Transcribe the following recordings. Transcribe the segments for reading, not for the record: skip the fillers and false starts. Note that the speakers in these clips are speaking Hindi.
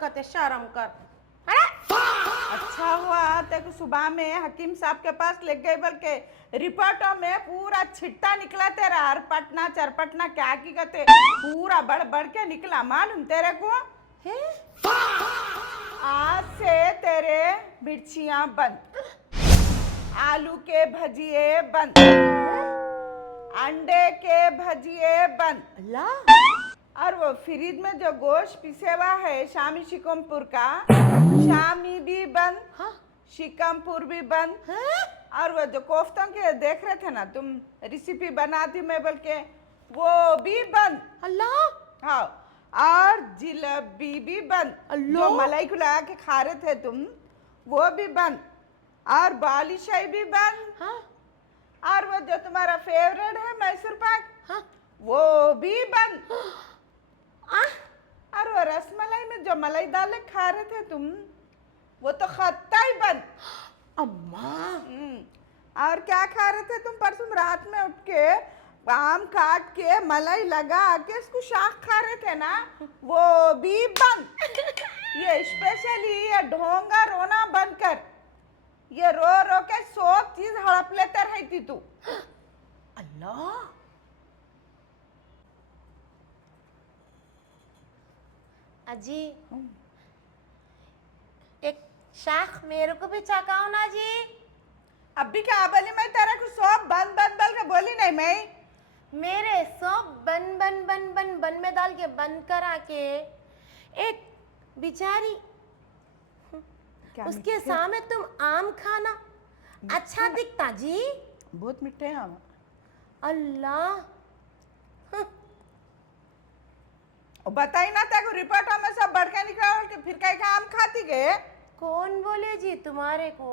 कहते शर्म कर। अच्छा हुआ तेको सुबह में हकीम साहब के पास ले गई, बल्कि रिपोर्टों में पूरा छिट्टा निकला तेरा, हरपटना चरपटना क्या की कहते पूरा बढ़ बढ़ के निकला, मालूम तेरे को है? आज से तेरे मिर्चियां बंद, आलू के भजिए बंद, अंडे के भजिए बंद, अल्लाह। और वो फ्रिज में जो गोश्त पिसे हुआ है शामी शिकमपुर का, शामी भी बंद, हाँ शिकमपुर भी बंद, हैं? और वो जो कोफ्तों के देख रहे थे ना तुम, रेसिपी बनाती मैं बल्कि, वो भी बंद। अल्लाह। हाँ, और जलेबी भी बंद, अल्लाह। जो मलाई को लगा के खा रहे थे तुम, वो भी बंद, और बालूशाही भी बंद, हाँ और वो जो तुम्हारा फेवरेट है मैसूर पाक, हाँ। वो भी बंद, आह, और वो रसमलाई में जो मलाई डाल के खा रहे थे तुम, वो तो खत्ता ही बंद। अम्मा। और क्या खा रहे थे तुम परसों रात में उठ के, आम काट के मलाई लगा के इसको शाक खा रहे थे ना, वो भी बंद। ये स्पेशली ये ढोंगा रोना बंद कर, ये रो रो के सब चीज हड़प लेते रहती तू। अल्लाह। अजी एक शाख मेरे को भी चकाओ ना जी। अभी क्या बोली मैं तेरे को सब बंद बंद बल के बोली नहीं मैं। मेरे सब बन बन बन बन बन में डाल के बंद करा के एक बिचारी क्या उसके मीठे? सामने तुम आम खाना अच्छा दिखता जी। बहुत मीठे हैं हम। अल्लाह। बताई ना तेरे को रिपोर्टों में सब बढ़ के निकला कि फिर कहीं का आम खाती गए। कौन बोले जी तुम्हारे को?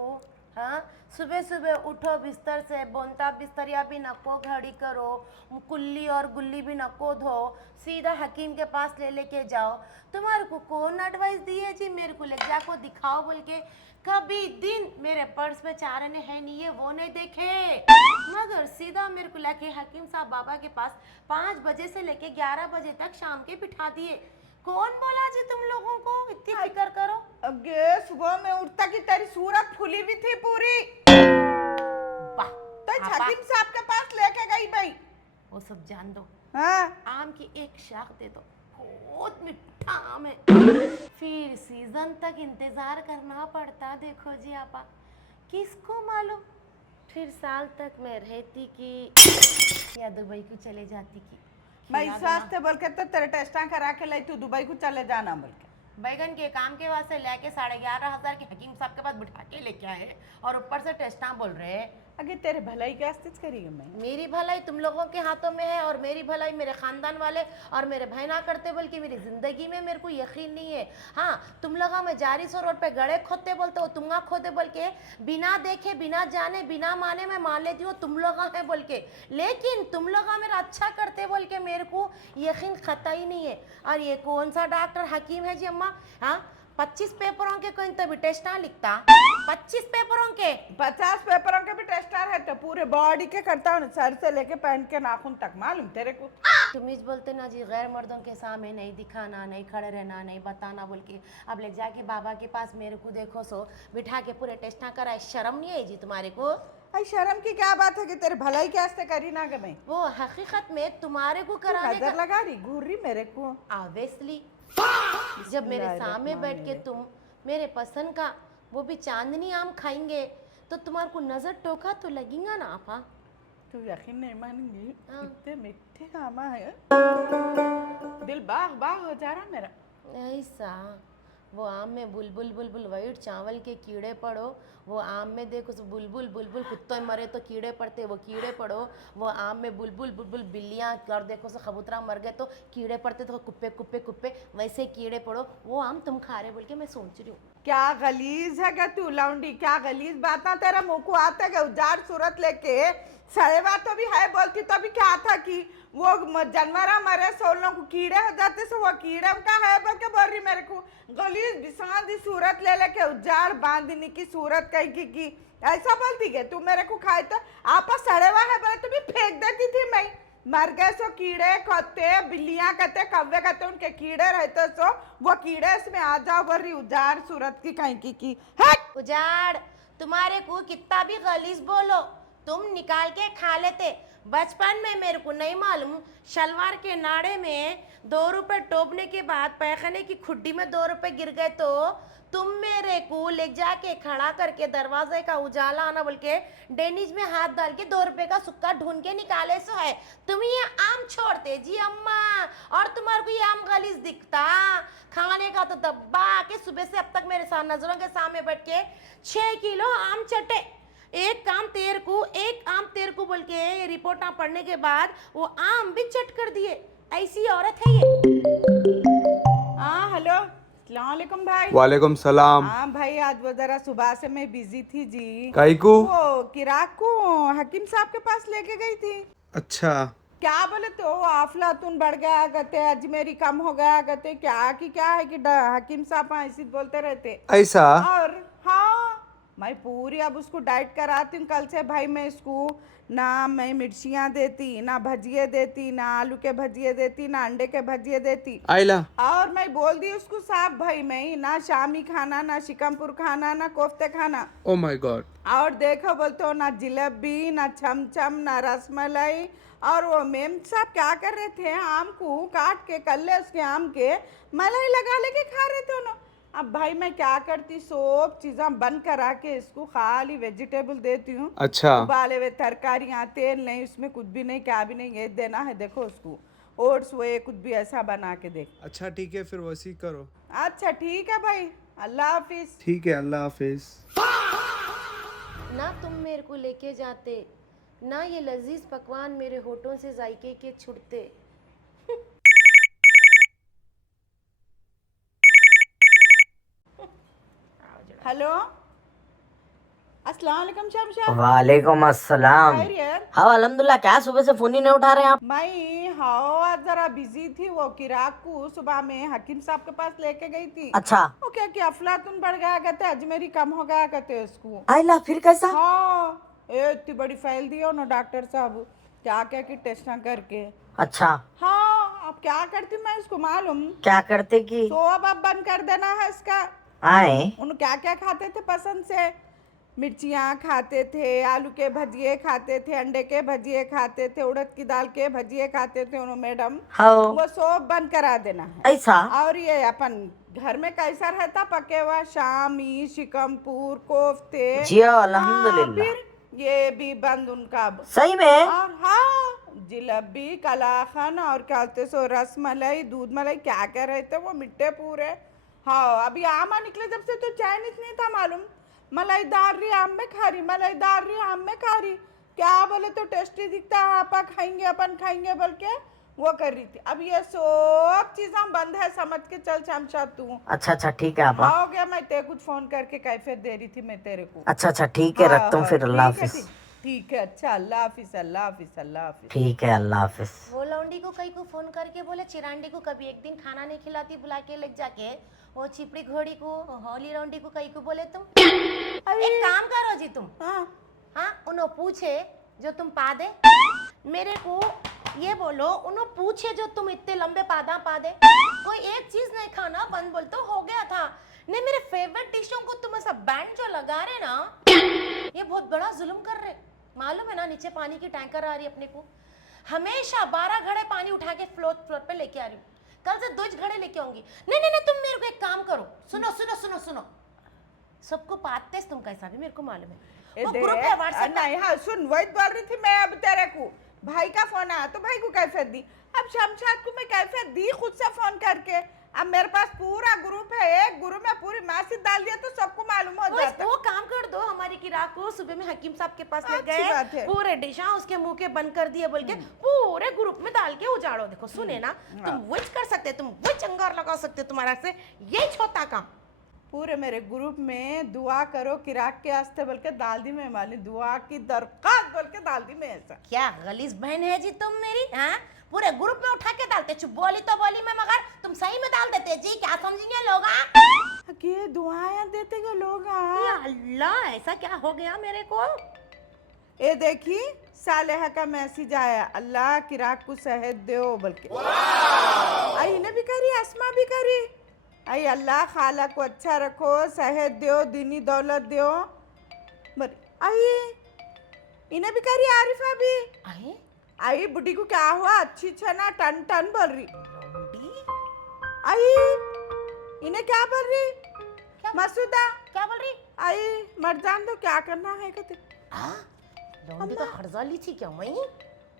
हाँ, सुबह सुबह उठो बिस्तर से, बोनता बिस्तरिया भी नको घड़ी करो, कुल्ली और गुल्ली भी नको धो, सीधा हकीम के पास ले लेके जाओ। तुम्हारे को कौन एडवाइस दी है जी मेरे को ले जाको दिखाओ बोल के? कभी दिन मेरे पर्स में चार ने है नहीं है वो नहीं देखे, मगर सीधा मेरे को लेके हकीम साहब बाबा के पास 5 बजे से लेके 11 बजे तक शाम के बिठा दिए। कौन बोला जी तुम लोगों को इतनी फिक्र करो? अगे सुबह में उठता की तेरी सूरत फुली भी थी पूरी। वाह, तो आपा, हकीम साहब के पास लेके गई भाई। वो सब जान दो। हाँ, आम की एक शाख दे दो, बहुत मीठा आम है। फिर सीजन तक इंतजार करना पड़ता। देखो जी आपा, किसको मालूम फिर साल तक मैं रहती कि या दुबई को चले जाती की। मैं खिला इस देना। वास्ते बोल के तो तेरे टेस्टा करा के लाई तू दुबई को चले जाना बोल के। बैगन के काम के वास्ते लेके 11,500 के हकीम साहब के पास बिठा के लेके आए और ऊपर से टेस्टा बोल रहे हैं। अगे तेरे भलाई के वास्ते करी मैं। मेरी भलाई तुम लोगों के हाथों में है और मेरी भलाई मेरे खानदान वाले और मेरे भाई ना करते बल्कि मेरी जिंदगी में मेरे को यकीन नहीं है। हाँ, तुम लोग में जारी सो रोड पे गड़े खोदते बोलते हो, तुंगा खोदे बोल के, बिना देखे बिना जाने बिना माने मैं मान लेती हूँ तुम लोग है बोल के, लेकिन तुम लोग मेरा अच्छा करते बोल के मेरे को यकीन खता ही नहीं है। और ये कौन सा डॉक्टर हकीम है जी अम्मा? हाँ, 25 पेपरों के कोई तभी टेस्ट ना लिखता। 25 पेपरों के 50 पेपरों के भी टेस्टर है तो पूरे बॉडी के करता हूँ, सर से लेके पैन के नाखून तक, मालूम तेरे को। तुम इस बोलते ना जी गैर मर्दों के सामने नहीं दिखाना, नहीं खड़े रहना, नहीं बताना बोल के। अब ले जाके बाबा के पास मेरे को देखो सो बिठा के पूरे टेस्टा कराए, शर्म नहीं है जी तुम्हारे को? आई शर्म की क्या बात है कि तेरे भलाई के वास्ते करी ना के मैं। वो हकीकत में तुम्हारे को कराने नजर का लगा रही घूर रही मेरे को। ऑब्वियसली जब मेरे सामने बैठ के तुम मेरे पसंद का वो भी चांदनी आम खाएंगे तो तुम्हारे को नजर टोका तो लगेगा ना आपा। तू यकीन नहीं मानेंगी, हाँ। इतने मीठे आमा है, दिल बाग बाग हो जा रहा मेरा। ऐसा वो आम में बुलबुल बुलबुल वाइट चावल के कीड़े पड़ो, वो आम में देखो सो बुलबुल बुलबुल कुत्ते मरे तो कीड़े पड़ते, वो कीड़े पड़ो, वो आम में बुलबुल बुलबुल बिल्लियाँ और देखो सो कबूतरा मर गए तो कीड़े पड़ते तो कुप्पे कुप्पे कुप्पे वैसे कीड़े पड़ो, वो आम तुम खा रहे बोल के मैं सोच रही हूँ। क्या गलीज है क्या तू लौंडी, क्या गलीज बात तेरा मुंह को आता है उजाड़ सूरत लेके। सड़े बात तो भी है बोलती तो भी क्या था कि वो जानवरा मरे सोलों को कीड़े हो जाते सो वो कीड़े का है बोल के बोल रही मेरे को। गलीज बिसादी सूरत ले लेके उजाड़ बांधने की सूरत कही की ऐसा बोलती है तू मेरे को खाए तो आपस सड़े हुआ है बोले तो भी फेंक देती थी मैं। मर गए सो कीड़े खोते बिल्लियां कहते कौवे कहते उनके कीड़े रहते सो वो कीड़े इसमें आ जाओ बरी उजार सूरत की कहीं की हट। उजाड़, तुम्हारे को कितना भी गलीज बोलो, तुम निकाल के खा लेते। बचपन में मेरे को नहीं मालूम, शलवार के नाड़े में 2 रुपए टोपने के बाद पैखाने की खुड्डी में 2 रुपए गिर गए तो तुम मेरे को ले जाके खड़ा करके दरवाजे का उजाला आना बोल के डेनिज में हाथ डाल के 2 रुपए का सुक्का ढूंढ के निकाले सो है। तुम ये आम छोड़ते जी अम्मा, और तुम्हारे को ये आम गलीज दिखता। खाने का तो दब्बा के सुबह से अब तक मेरे साथ नजरों के सामने बैठ के 6 किलो आम चटे। एक आम तेर को बोल के रिपोर्ट पढ़ने के बाद वो आम भी चट कर दिए। ऐसी औरत है ये। हाँ हेलो, अस्सलाम वालेकुम भाई। वालेकुम सलाम। हाँ भाई, आज वो जरा सुबह से मैं बिजी थी जी। काईकू? वो किराक को हकीम साहब के पास लेके गई थी। अच्छा, क्या बोले तो अफलातून बढ़ गया कहते, अजमेरी कम हो गया कहते, क्या कि क्या है कि हकीम साहब ऐसे बोलते रहते। ऐसा? और हाँ, मैं पूरी अब उसको डाइट कराती हूँ कल से भाई। मैं इसको ना मैं मिर्चियाँ देती, ना भजिए देती, ना आलू के भजिए देती, ना अंडे के भजिए देती। आइला। और मैं बोल दी उसको साफ भाई, मैं ना शामी खाना, ना शिकमपुर खाना, ना कोफ्ते खाना। Oh my God. और देखो बोलते हो ना जलेबी, ना छमछम, ना रसमलाई। और वो मेम साहब क्या कर रहे थे, आम को काट के कल्ले उसके आम के मलाई लगा लेके खा रहे थे ना। अब भाई मैं क्या करती, सब चीज़ें बंद करा के इसको खाली वेजिटेबल देती हूँ। अच्छा। उबाले हुए तरकारियाँ, तेल नहीं उसमें, कुछ भी नहीं, क्या भी नहीं, ये देना है। देखो उसको ओट्स वो कुछ भी ऐसा बना के दे। अच्छा ठीक है, फिर वैसे ही करो। अच्छा ठीक है भाई, अल्लाह हाफिज। ठीक है, अल्लाह हाफिज। ना तुम मेरे को लेके जाते, ना ये लजीज पकवान मेरे होठों से जायके के छुड़ते। हेलो, अस्सलाम वालेकुम शमशा। वालेकुम अस्सलाम। खैरियत? हाँ अल्हम्दुलिल्लाह। क्या सुबह से फोन ही नहीं उठा रहे हैं आप? मैं हाँ आज जरा बिजी थी। वो किराक को सुबह में हकीम साहब के पास लेके गई थी। अच्छा। वो क्या कि अफलातून बढ़ गया कहते, अजमेरी कम हो गया कहते उसको। आइला फिर कैसा? हाँ, ये इतनी बड़ी फाइल दी हो ना डॉक्टर साहब, क्या क्या की टेस्ट करके। अच्छा, हाँ, अब क्या करती मैं उसको मालूम। क्या करते कि? तो अब बंद कर देना है इसका। आए उन क्या क्या खाते थे पसंद से, मिर्चियाँ खाते थे, आलू के भजिए खाते थे, अंडे के भजिए खाते थे, उड़द की दाल के भजिए खाते थे उन्होंने मैडम। हाँ वो सब बंद करा देना है। ऐसा? और ये अपन घर में कैसा रहता पके हुआ शामी, शिकमपुर, कोफ्ते। जी हाँ, अल्हम्दुलिल्लाह। फिर ये भी बंद उनका अब। सही में? और हाँ, जलेबी, कलाखन और क्या बोलते सो रसमलाई, दूध मलाई, क्या क्या रहते वो मिट्टे पूरे। हाँ, अभी आमा निकले जब से तो चाइनीज नहीं था मालूम। मलाईदार रही आम में खा रही, मलाईदार रही आम में खा रही, क्या बोले तो टेस्टी दिखता है, अपन खाएंगे बोल के वो कर रही थी। अब ये सब चीजें बंद है, समझ के चल शमशा तू। अच्छा अच्छा ठीक है आपा। हो गया, मैं तेरे कुछ फोन करके कैफियत दे रही थी मैं तेरे को। अच्छा अच्छा ठीक है, रखता हूँ फिर। अल्लाह ठीक है, हाफिज। ठीक है, अच्छा अल्लाह हाफिज, अल्लाह हाफिज, अल्लाह हाफिज। ठीक है, अल्लाह हाफिज। वो लौंडी को कई को फोन करके बोले चिरांडी को कभी एक दिन खाना नहीं खिलाती, बुला के ले जाके। वो चिपड़ी घोड़ी को, होली लौंडी को कई को बोले तुम एक काम करो जी तुम। हाँ, हाँ, उन्हों पूछे जो तुम पा दे। मेरे को ये बोलो, उन्हों पूछे जो तुम इतने लंबे पादा पा दे। कोई एक चीज नहीं खाना बंद बोल तो हो गया था। नहीं, मेरे फेवरेट डिशों को तुम ऐसा बैंड जो लगा रहे ना, ये बहुत बड़ा जुल्म कर रहे। मालूम है ना, नीचे पानी की टैंकर आ रही है अपने को, हमेशा 12 घड़े पानी उठा के फ्लोर पे लेके आ रही हूँ। कल से 2 घड़े लेके आऊंगी। नहीं नहीं नहीं, तुम मेरे को एक काम करो, सुनो सुनो सुनो सुनो, सबको पाते तुम कैसा भी मेरे को मालूम है। वो ग्रुप है व्हाट्सएप का। नहीं, हाँ सुन, वही बोल रही थी मैं। अब तेरे को भाई का फोन आया तो भाई को कैफियत दी। अब शमशाद को मैं कैफियत दी खुद से फोन करके। अब मेरे पास पूरा ग्रुप है, एक ग्रुप में पूरी मैसेज डाल दिया तो सबको मालूम हो जाता है। वो काम कर दो, हमारी किराक को सुबह में हकीम साहब के पास ले अच्छी बात गए, है। पूरे डिशा उसके मुंह के बंद कर दिए बोल के पूरे ग्रुप में डाल के उजाड़ो। देखो सुने ना, तुम विच कर सकते, तुम विच अंगार लगा सकते, तुम्हारा से यही छोटा काम। पूरे मेरे ग्रुप में दुआ करो किराक के वास्ते बोल के डाल दी मैं, वाली दुआ की दरखास्त बोल के डाल दी मैं। ऐसा क्या गलीज बहन है जी तुम मेरी। हाँ, पूरे ग्रुप में उठा के डालते, चुप बोली तो बोली मैं, मगर तुम सही में डाल देते जी। क्या समझेंगे लोग? ये दुआएं देते गए लोग। या अल्लाह, ऐसा क्या हो गया मेरे को? ये देखी सालेहा का मैसेज आया, अल्लाह किराक को सेहत दो बल्कि आई इन्हें भी करी, अस्मा भी करी। आई अल्लाह खाला को अच्छा रखो, सेहत दो, दीनी दौलत दो। आई इन्हें भी करी, आरिफा भी। आए आई बुढ़ी को क्या हुआ, अच्छी छना टन टन बोल रही। लौंडी आई इन्हें क्या बोल रही, मसूदा क्या बोल रही? आई मर जान दो, क्या करना है कहते। लौंडी का खर्जा ली थी क्या मैं?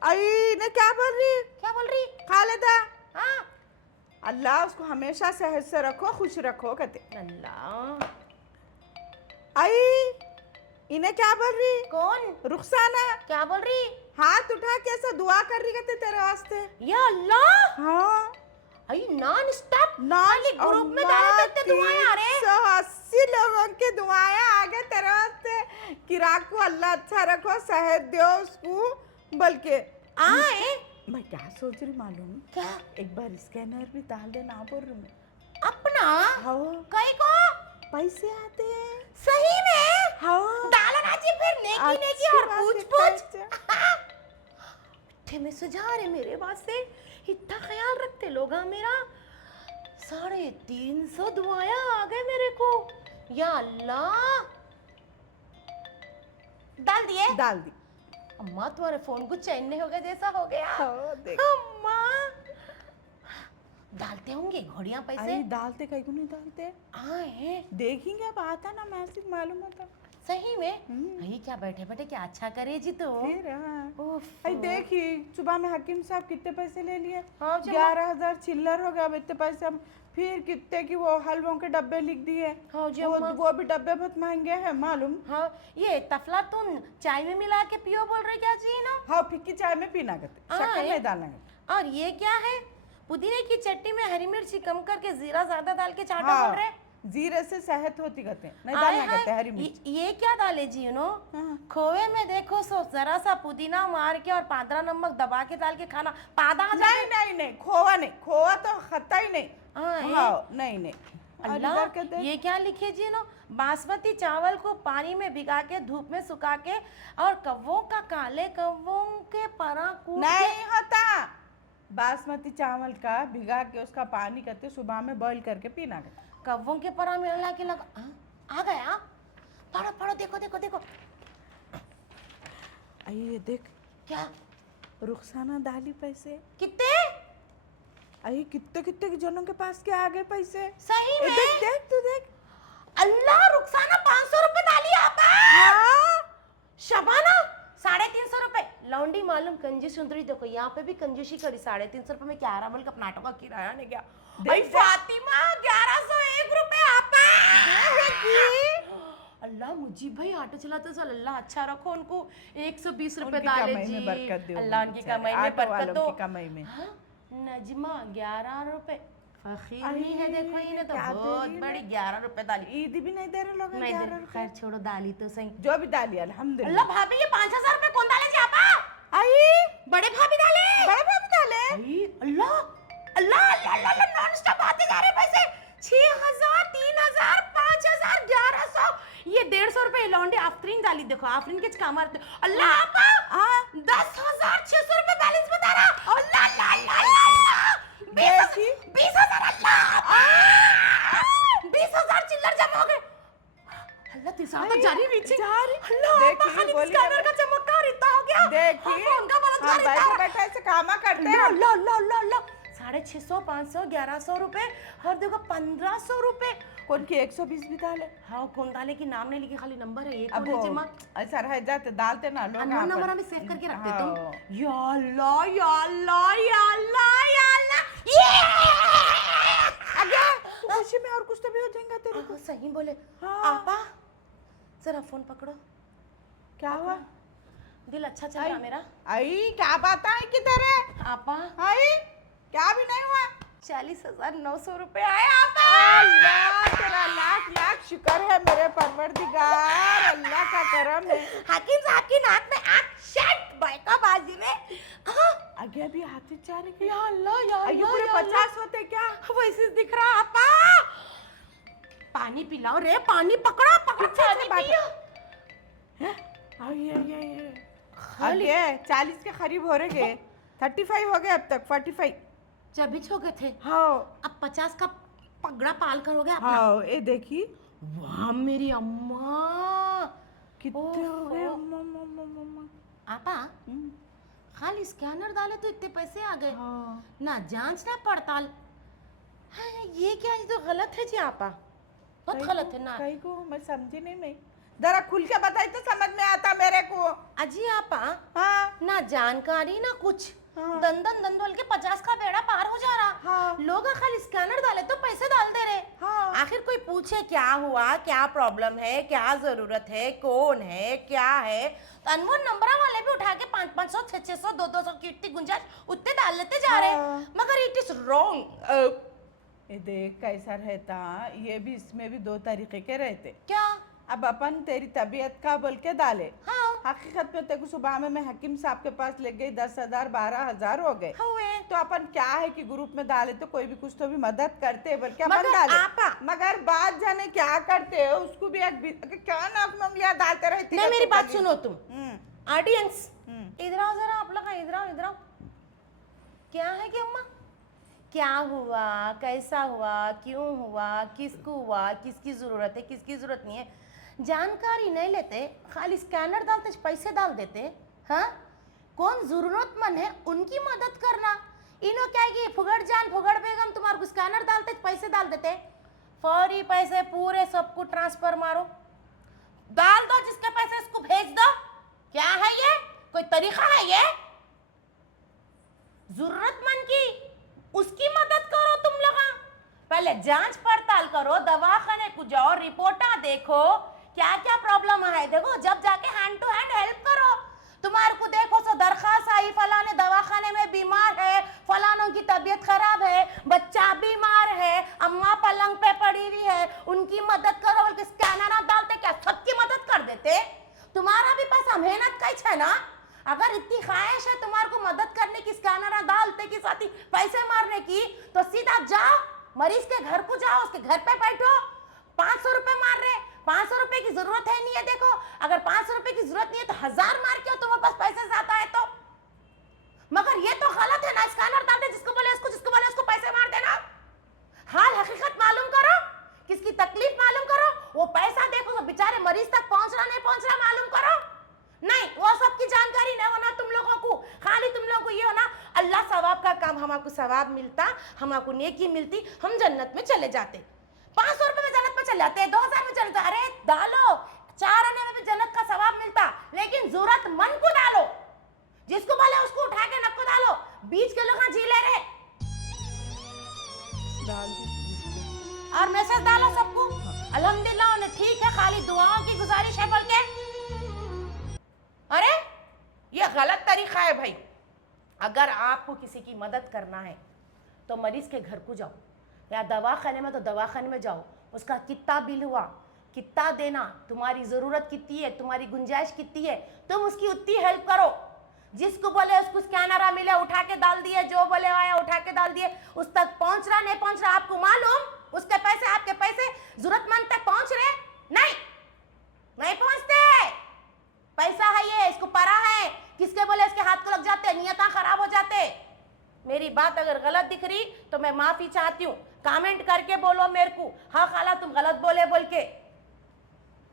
आई इन्हें क्या बोल रही, क्या बोल रही? खालिदा हाँ अल्लाह उसको हमेशा सेहत से रखो, खुश रखो कहते। अल्लाह। आई इन्हें क्या बोल रही, कौन? रुखसाना क्या बोल रही? हाथ उठा के ऐसा दुआ कर रही कहते तेरे वास्ते। या अल्लाह, हाँ आई नॉन स्टॉप नाच ग्रुप में डाले देते दुआएं आ रहे। 180 लोगों की दुआएं आ गए तेरे वास्ते। किराक को अल्लाह अच्छा रखो, सेहत दो उसको। बल्कि आए मैं क्या सोच रही मालूम, क्या? एक बार स्कैनर भी डाल देना बोल रही मैं। अपना हाँ कई को पैसे आते हैं। सही में हाँ डाला ना जी, फिर नेकी नेकी और पूछ पूछ थे में सुझा रहे मेरे वास्ते। इतना ख्याल रखते लोग मेरा। 350 दुआया आ गए मेरे को। या अल्लाह, डाल दिए? डाल दी। अम्मा तुम्हारे फोन को चैन नहीं हो गया जैसा हो गया। हाँ देख अम्मा डालते होंगे घोड़ियां पैसे। अरे डालते कहीं को नहीं डालते, आए देखेंगे अब आता ना मैसेज मालूम होता। सही में भाई, क्या बैठे बैठे क्या अच्छा करे जी तो। फिर हाँ। उफ। अरे देखी सुबह में हकीम साहब कितने पैसे ले लिए, हाँ जी, 11,000 चिल्लर हो गया। अब इतने पैसे हम फिर कितने की वो हलवों के डब्बे लिख दिए। हाँ जी, वो भी डब्बे बहुत महंगे हैं मालूम। हाँ ये तफला तुम चाय में मिला के पियो बोल रहे क्या जी ना? हाँ फिक्की चाय में पीना करते, शक्कर नहीं डालना है। और ये क्या है? पुदीने की चटनी में हरी मिर्ची कम करके जीरा ज्यादा डाल के चाटा हाँ, बोल रहे। जीरे से सेहत होती कहते, नहीं आए डालना हाय, कहते हरी मिर्च। ये क्या डाले जी हाँ। खोए में देखो सो जरा सा पुदीना मार के और पादरा नमक दबा के डाल के खाना पादा आ जाए। नहीं नहीं नहीं, खोवा नहीं, खोवा तो खत्ता ही नहीं। आए। हाँ नहीं नहीं। और अल्लाह, इधर कहते हैं, ये क्या लिखे जी बासमती चावल को पानी में भिगा के धूप में सुखा के और कव्वों का काले कव्वों के परा कूट के। नहीं होता, बासमती चावल का भिगा के उसका पानी करते सुबह में बॉईल करके पीना करते। कव्वों के परा में अल्लाह के लगा आ गया। पढ़ो पढ़ो, देखो देखो देखो। ये देख क्या? रुखसाना डाली पैसे। कितने? अरे कितने कितने जनों के पास के आ गए पैसे। सही ए, में? देख देख तू देख। अल्लाह, रुखसाना 500 रुपए डाली आपा। हाँ शबाना 350 रुपए। लौंडी मालूम कंजूस सुंदरी, देखो यहाँ पे भी कंजूसी करी। 350 रुपए में क्या रबल का नाटक का किराया ने क्या। भाई फातिमा 1101 रुपए आपा। अल्लाह मुझी भाई ऑटो चलाते तो अल्लाह अच्छा रखो उनको। 120 रुपए उनकी डाले कमाई जी। में बरकत दे, अल्लाह उनकी कमाई में ऑटो बरकत वालों दो। की कमाई में। हाँ, नजमा 11 रुपए फकीर अरे, नहीं है, देखो इन्हें तो क्या दे बहुत रही है? बड़ी 11 रुपए डाली। ईद भी नहीं दे रहे लोग नहीं 11 दे, रुपए। खैर छोड़ो, डाली तो सही। जो भी डाली अल्लाह अल्हम्दुलिल्लाह। भाभी, ये 5000 रुपए कौन डाले जी आपा? आई बड़े भाभी डाले। बड़े भाभी डाले। आई, अल्लाह अल्लाह अल्लाह अल्लाह, नॉन स्टॉप आते जा रहे पैसे। 6000, 3000, 5000, 1100। ये 150 रुपए लौंडे आफरीन डाली। देखो आफरीन के काम आते। अल्लाह आपा 10,600 रुपए बैलेंस बता रहा। अल्लाह अल्लाह अल्लाह अल्लाह, 20,000 अल्लाह, 20,000 चिल्लर जमा हो गए। अल्लाह तीसरा तो जारी नीचे अल्लाह, देखी, खाली बोली स्कैनर का चमत्कार इतना हो गया। देखी फोन का बलंदकार हम इतना बैठे हो गया। बैठे ऐसे कामा करते हैं। अल्लाह अल्लाह अल्लाह अल्लाह, 650, 500, 1100 रुपए और देखो 1500 रुपए। कौन की 120 भी डाले। हाँ, कौन डाले की नाम नहीं लिखी, खाली नंबर है एक। अब वो ऐसा रह जाते डालते ना लोग। अननोन नंबर हमें सेव करके रखते हाँ। तुम। या अल्लाह या अल्लाह या अल्लाह या अल्लाह, ये आगे खुशी में और कुछ तो भी हो जाएगा तेरे को। सही बोले। हाँ। आपा जरा फोन पकड़ो। क्या हुआ? दिल अच्छा चल रहा मेरा। आई क्या बात है किधर है? आपा आई क्या भी नहीं हुआ? 40,900 रुपए आए आपा। अल्लाह तेरा लाख लाख शुक्र है मेरे परवरदिगार, अल्लाह का करम है। हाकिम साहब की नाक में आग शट बाइका बाजी में। आगे अभी हाथी जा रही। या अल्लाह या ये अल्लाह पूरे या अल्लाह। 50 होते क्या? वैसे दिख रहा आपा। पानी पिलाओ रे, पानी पकड़ो पकड़ो, पीछे से पानी बात- पियो। आई ये अगे 40 के करीब हो रहे गए, 35 हो गए अब तक, 45। चबिच हो गए थे, हाँ अब 50 का पगड़ा पाल करोगे अपना। हाँ, ये देखी वाह मेरी अम्मा, कितने हो गए ओफो। अम्मा, अम्मा, अम्मा, अम्मा। आपा खाली स्कैनर डाले तो इतने पैसे आ गए, हाँ ना जांच ना पड़ताल। हाँ, ये क्या, ये तो गलत है जी आपा, बहुत गलत है ना। कहीं को मैं समझी नहीं, मैं जरा खुल के बताई तो समझ में आता मेरे को। अजी आपा, हाँ ना जानकारी ना कुछ, हाँ। दंदन दंदोल के 50 का बेड़ा पार हो जा रहा। हाँ। लोग खाली स्कैनर डाले तो पैसे डाल दे रहे। हाँ। आखिर कोई पूछे क्या हुआ, क्या प्रॉब्लम है, क्या जरूरत है, कौन है, क्या है, तो अनमोल नंबर वाले भी उठा के 500 600 200 की इतनी गुंजाइश उतने डाल लेते जा रहे। हाँ। मगर इट इज रॉन्ग। ये देख कैसा रहता, ये भी इसमें भी 2 तरीके के रहते। क्या? अब अपन तेरी तबीयत का बोल के डाले, हाँ हकीकत में तेरे को सुबह में मैं हकीम साहब के पास ले गई, 10,000 12,000 हो गए। हुए। तो अपन क्या है कि ग्रुप में डाले तो कोई भी कुछ तो भी मदद करते हैं, बल्कि अपन मगर डाले। आपा- मगर बात जाने क्या करते हो, उसको भी क्या नाक में उंगलियां डालते रहती नहीं, है मेरी तो बात कभी- सुनो तुम ऑडियंस, हम्म। इधर आओ जरा, आप लोग इधर आओ, इधर आओ। क्या है कि अम्मा, क्या हुआ, कैसा हुआ, क्यों हुआ, किसको हुआ, किसकी जरूरत है, किसकी जरूरत नहीं है, जानकारी नहीं लेते, खाली स्कैनर डालते पैसे डाल देते। हाँ, कौन जरूरतमंद है उनकी मदद करना। इन्हों क्या है कि फुगड़ जान फुगड़ बेगम तुम्हारे को स्कैनर डालते पैसे डाल देते, फौरी पैसे पूरे सबको ट्रांसफर मारो, डाल दो, जिसके पैसे उसको भेज दो। क्या है ये, कोई तरीका है ये? जरूरतमंद की उसकी मदद करो तुम लोग। पहले जांच पड़ताल करो, दवाखाने को जाओ, रिपोर्टा देखो, क्या क्या प्रॉब्लम है देखो, जब जाके हैंड टू हैंड हेल्प करो। तुम्हारे को देखो सो दरखास्त आई, फलाने दवाखाने में बीमार है, फलानों की तबीयत खराब है, बच्चा बीमार है, अम्मा पलंग पे पड़ी हुई है, उनकी मदद करो, बल्कि स्कैनर डालते क्या सबकी मदद कर देते। तुम्हारा भी पैसा मेहनत का ही है ना। अगर इतनी ख्वाहिश है तुम्हारे को मदद करने की, स्कैनर डालते की साथ ही पैसे मारने की, तो सीधा जाओ मरीज के घर को जाओ, उसके घर पे बैठो, 500 रुपए मार रहे, 500 रुपए की जरूरत है नहीं है, देखो अगर 500 रुपए की जरूरत नहीं है तो 1000 मार के तुम्हारे पास पैसे ज्यादा है तो। मगर ये तो गलत है ना, स्कैनर डालते, जिसको बोले उसको पैसे मार देना। हाल हकीकत मालूम करो, किसकी तकलीफ मालूम करो, वो पैसा देखो तो बेचारे मरीज तक पहुंच रहा नहीं पहुंच रहा मालूम करो। नहीं, वो सबकी जानकारी नहीं होना तुम लोगों को, खाली तुम लोगों को ये होना अल्लाह सवाब का काम, हमको सवाब मिलता, हमको नेकी मिलती, हम जन्नत में चले जाते। 500 रुपए में जन्नत में चले जाते, 2000 में चले जाते, अरे डालो, 4 आने में भी जन्नत का सवाब मिलता, लेकिन जरूरतमंद को डालो, जिसको बोले उसको उठा के नको डालो, बीच के लोग जी ले रहे। डाल दी। और मैसेज डालो सबको, अल्हम्दुलिल्लाह उन्हें ठीक है, खाली दुआओं की गुजारिश है बोल के। अरे ये गलत तरीका है भाई। अगर आपको किसी की मदद करना है तो मरीज के घर को जाओ, या दवाखाने में तो दवाखाने में जाओ, उसका कितना बिल हुआ, कितना देना, तुम्हारी ज़रूरत कितनी है, तुम्हारी गुंजाइश कितनी है, तुम उसकी उतनी हेल्प करो। जिसको बोले उसको स्कैनर मिले उठा के डाल दिए, जो बोले आया उठा के डाल दिए, उस तक पहुंच रहा नहीं पहुंच रहा आपको मालूम, उसके पैसे आपके पैसे जरूरतमंद तक पहुंच रहे नहीं पहुंचते। पैसा है ये, इसको परा है, किसके बोले इसके हाथ को लग जाते, नियता खराब हो जाते। मेरी बात अगर गलत दिख रही तो मैं माफी चाहती हूँ, कमेंट करके बोलो मेरे को, हाँ खाला तुम गलत बोले बोल के।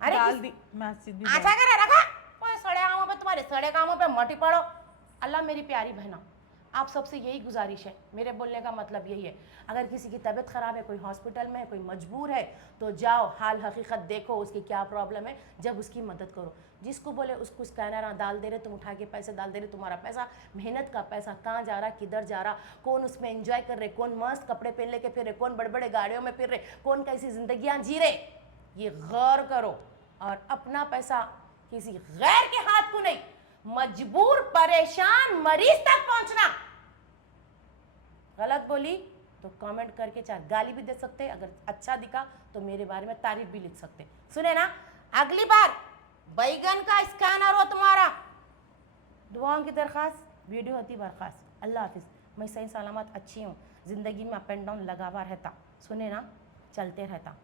अरे डाल दी मस्जिद भी अच्छा करे रखा, ओए सड़े कामों पे, तुम्हारे सड़े कामों पे मटी पड़ो। अल्लाह मेरी प्यारी बहना, आप सबसे यही गुजारिश है, मेरे बोलने का मतलब यही है, अगर किसी की तबीयत ख़राब है, कोई हॉस्पिटल में है, कोई मजबूर है, तो जाओ हाल हकीकत देखो उसकी क्या प्रॉब्लम है, जब उसकी मदद करो। जिसको बोले उसको स्कैनर डाल दे रहे, तुम उठा के पैसे डाल दे रहे, तुम्हारा पैसा, मेहनत का पैसा कहाँ जा रहा, किधर जा रहा, कौन उसमें एंजॉय कर रहे, कौन मस्त कपड़े पहन लेके फिर रहे, कौन बड़े बड़े गाड़ियों में फिर रहे, कौन कैसी जिंदगियाँ जी रहे, ये गौर करो। और अपना पैसा किसी गैर के हाथ को नहीं, मजबूर परेशान मरीज तक पहुंचना। गलत बोली तो कमेंट करके 4 गाली भी दे सकते, अगर अच्छा दिखा तो मेरे बारे में तारीफ भी लिख सकते। सुने ना, अगली बार बैगन का स्कैनर हो तुम्हारा, दुआओं की दरखास्त, वीडियो होती बर्खास्त। अल्लाह हाफिज़। मैं सही सलामत अच्छी हूँ, ज़िंदगी में अप एंड डाउन लगा हुआ रहता, सुने ना, चलते रहता।